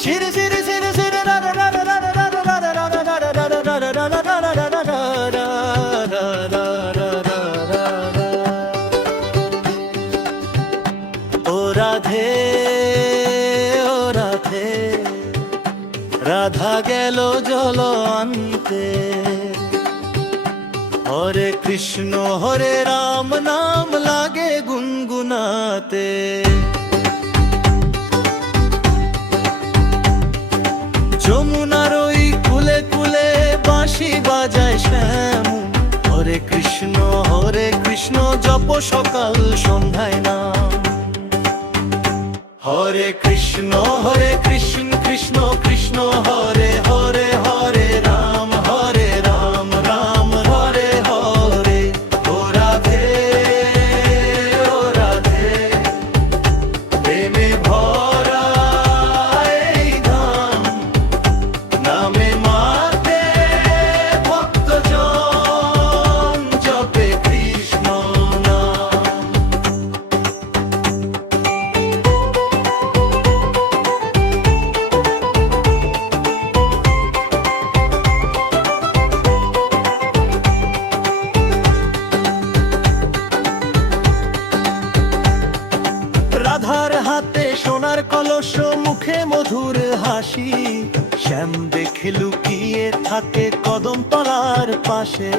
শির শির শির শির রা রা রা রা রা রা রা রা রা রা রা রা রা রা রা রা রা রা ও রাধে ও রাধে রাধা গেল জল আনতে হরে কৃষ্ণ হরে রাম নাম লাগে গুনগুনাতে যমুনার ওই কুলে কুলে বাঁশি বাজায় শ্যাম হরে কৃষ্ণ জপ সকাল সন্ধ্যায় নাম হরে কৃষ্ণ কৃষ্ণ কৃষ্ণ হরে হরে হরে রাম রাম হরে হরে ও রাধে প্রেমে ভরা এই ধাম নামে মাতে ভক্তজন জপে কৃষ্ণ নাম রাধার হাতে সোনার কলস মুখে মধুর হাসি শ্যাম দেখে লুকিয়ে থাকে কদম তলার পাশে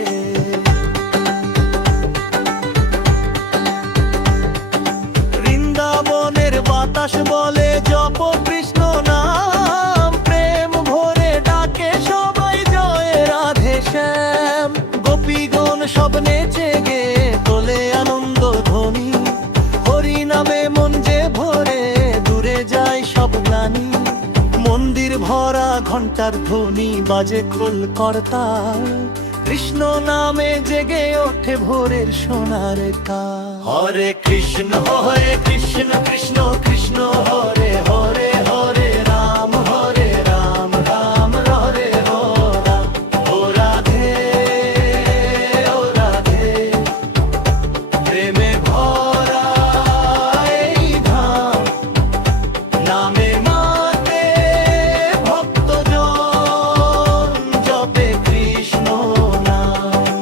বৃন্দাবনের বাতাস বলে জপ কৃষ্ণ নাম প্রেম ভরে ডাকে সবাই জয় রাধে শ্যাম গোপীগণ সব নেচে গে তোলে আনন্দ ধ্বনি হরি নামে মন যে ভরে দূরে যায় সব গ্লানি মন্দির ভরা ঘন্টার ধ্বনি বাজে খোল করতাল কৃষ্ণ নামে জেগে ওঠে ভোরের সোনার কাল হরে কৃষ্ণ কৃষ্ণ কৃষ্ণ হরে হরে হরে রাম রাম হরে হরে ও রাধে প্রেমে ভরা এই ধাম নামে মাতে ভক্তজন জপে কৃষ্ণ নাম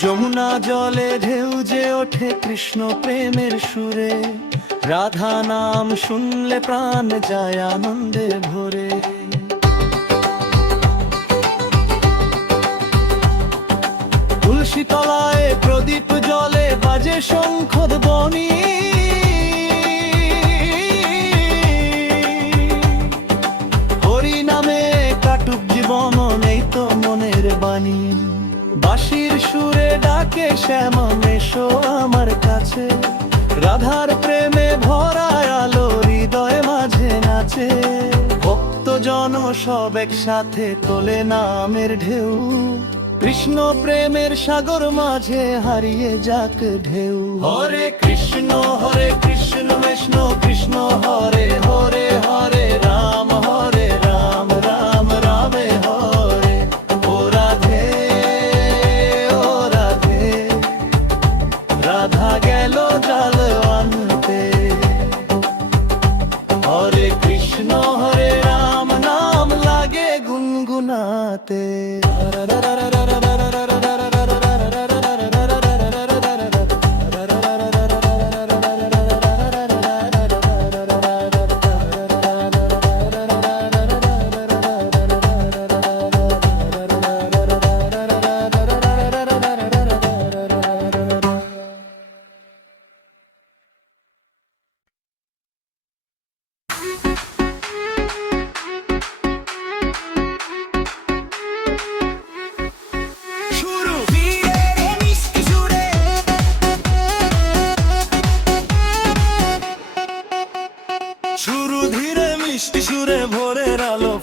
যমুনা জলে ঢেউ যে ওঠে কৃষ্ণ প্রেমের সুরে রাধা নাম শুনলে প্রাণ যায় আনন্দে ভরে তুলসী তলায় প্রদীপ জলে বাজে শঙ্খ ধ্বনি হরি নামে কাটুক জীবন এই তো মনের বাণী বাঁশির সুরে ডাকে শ্যাম এসো আমার কাছে রাধার প্রেমে ভরা আলো হৃদয় মাঝে নাচে ভক্তজন সব একসাথে তোলে নামের ঢেউ কৃষ্ণ প্রেমের সাগর মাঝে হারিয়ে যাক ঢেউ হরে কৃষ্ণ কৃষ্ণ কৃষ্ণ হরে হরে হরে রাম রাম রামে হরে ও রাধে রাধা গেল জল আনতে হরে কৃষ্ণ হরে রাম নাম লাগে গুনগুনাতে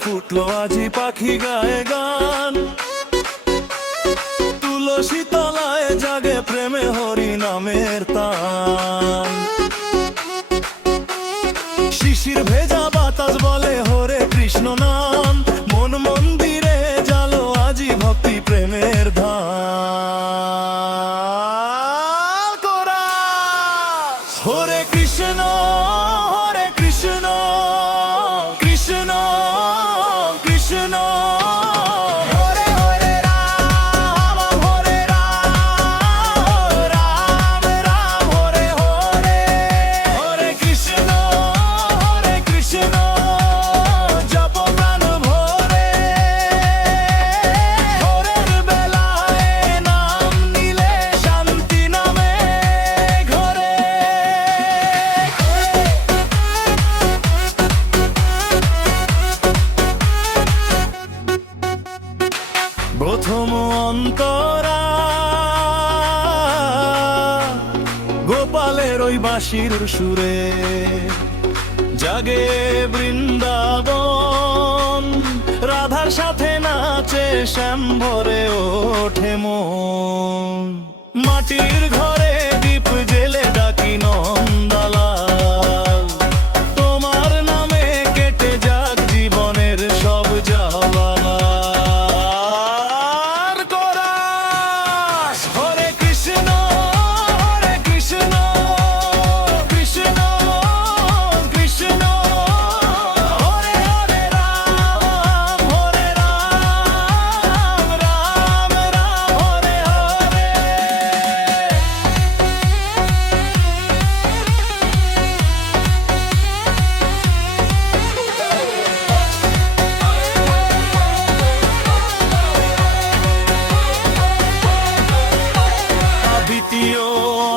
ফুটলো আজি পাখি গায়ে গান তুলসী তলায় জাগে প্রেমে হরি নাম নামের তান। শিশির ভেজা বাতাস বলে হরে কৃষ্ণ নাম, মন মন্দিরে জালো আজি ভক্তি প্রেমের ধাম। কোরাস হরে কৃষ্ণ কৃষ্ণ কৃষ্ণ কৃষ্ণ হরে হরে রাম হরে রাম রাম রাম হরে হরে হরে কৃষ্ণ জপ প্রাণ ভরে ভোরের বেলায় নাম নিলে শান্তি নামে ঘরে। প্রথম অন্তরা গোপালের ওই বাঁশির সুরে জাগে বৃন্দাবন, রাধার সাথে নাচে শ্যাম ভরে ওঠে মন। মাটির ঘরে দীপ জেলে ডাকি নন্দালাল, তোমার নামে কেটে যাক জীবনের সব জ্বালা।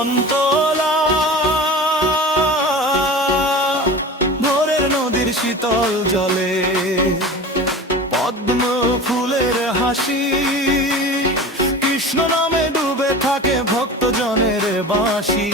অন্তলা ভোরের নদীর শীতল জলে পদ্ম ফুলের হাসি, কৃষ্ণ নামে ডুবে থাকে ভক্তজনের বাঁশি।